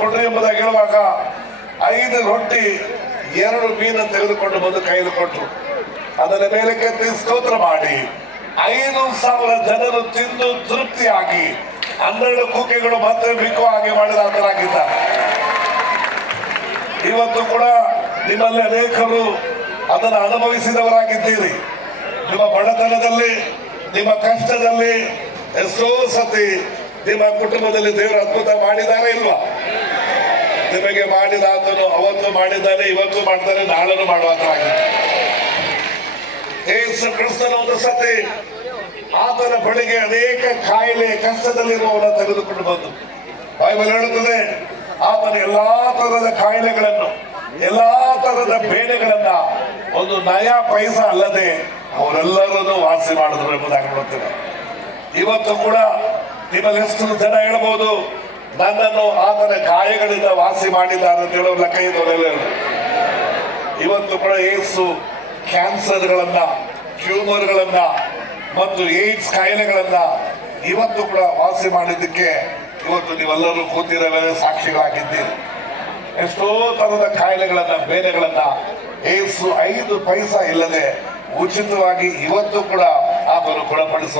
ಕೊಡ್ರಿ ಎಂಬುದಾಗಿ ಹೇಳುವಾಗ 5 ರೊಟ್ಟಿ 2 ಮೀನು ತೆಗೆದುಕೊಂಡು ಬಂದು ಕೈಯಲ್ಲಿ ಕೊಟ್ಟರು. ಅದರ ಮೇಲೆ ಕೆತ್ತಿ ಸ್ತೋತ್ರ ಮಾಡಿ 5,000 ಜನರು ತಿಂದು ತೃಪ್ತಿಯಾಗಿ 12 ಕುಕ್ಕೆಗಳು ಮತ್ತೆ ಬಿಕ್ಕೋ ಹಾಗೆ ಮಾಡಿದ ಆತರಾಗಿದ್ದ. ಇವತ್ತು ಕೂಡ ನಿಮ್ಮಲ್ಲಿ ಅನೇಕರು ಅದನ್ನು ಅನುಭವಿಸಿದವರಾಗಿದ್ದೀರಿ. ನಿಮ್ಮ ಬಡತನದಲ್ಲಿ, ನಿಮ್ಮ ಕಷ್ಟದಲ್ಲಿ ಎಷ್ಟೋ ಸತಿ ನಿಮ್ಮ ಕುಟುಂಬದಲ್ಲಿ ದೇವರು ಅದ್ಭುತ ಮಾಡಿದ್ದಾರೆ ಇಲ್ವಾ? ನಿಮಗೆ ಮಾಡಿದ ಆತನು ಅವತ್ತು ಮಾಡಿದ್ದಾನೆ, ಇವತ್ತು ಮಾಡ್ತಾನೆ, ನಾಳೆನೂ ಮಾಡುವಂತಾಗಿದೆ. ಯೇಸು ಕ್ರಿಸ್ತನ ಒಂದು ಸತಿ ಆತನ ಬಳಿಗೆ ಅನೇಕ ಕಾಯಿಲೆ ಕಷ್ಟದಲ್ಲಿರುವವರನ್ನು ತೆಗೆದುಕೊಂಡು ಬಂದು ಬೈಬಲ್ ಹೇಳುತ್ತದೆ, ಆತನ ಎಲ್ಲಾ ತರದ ಕಾಯಿಲೆಗಳನ್ನು, ಎಲ್ಲಾ ತರದ ಬೇನೆಗಳನ್ನ ಒಂದು ನಯಾ ಪೈಸಾ ಅಲ್ಲದೆ ಅವರೆಲ್ಲರನ್ನು ವಾಸಿ ಮಾಡಿದ್ರು ಎಂಬುದಾಗಿ ನೋಡುತ್ತೇವೆ. ಇವತ್ತು ಕೂಡ ನಿಮ್ಮಲ್ಲಿ ಎಷ್ಟು ಜನ ಹೇಳ್ಬೋದು, ನನ್ನನ್ನು ಆತನ ಗಾಯಗಳಿಂದ ವಾಸಿ ಮಾಡಿದ್ದಾರೆ ಅಂತ ಹೇಳೋಲ್ಲ ಕೈ ತೊಳೆಯಲ್ಲ. ಇವತ್ತು ಕೂಡ ಯೇಸು ಕ್ಯಾನ್ಸರ್ಗಳನ್ನ, ಟ್ಯೂಮರ್ಗಳನ್ನ ಮತ್ತು ಏಡ್ಸ್ ಕಾಯಿಲೆಗಳನ್ನ ಇವತ್ತು ಕೂಡ ವಾಸಿ ಮಾಡಿದ್ದಕ್ಕೆ ಇವತ್ತು ನೀವೆಲ್ಲರೂ ಕೂತಿರವೇ ಸಾಕ್ಷಿಗಳಾಗಿದ್ದೀರಿ. ಎಷ್ಟೋ ತರದ ಕಾಯಿಲೆಗಳನ್ನ, ಬೇನೆಗಳನ್ನ ಯೇಸು 5 ಪೈಸಾ ಇಲ್ಲದೆ ಉಚಿತವಾಗಿ ಇವತ್ತು ಕೂಡ ಆತನು ಗುಣಪಡಿಸುವ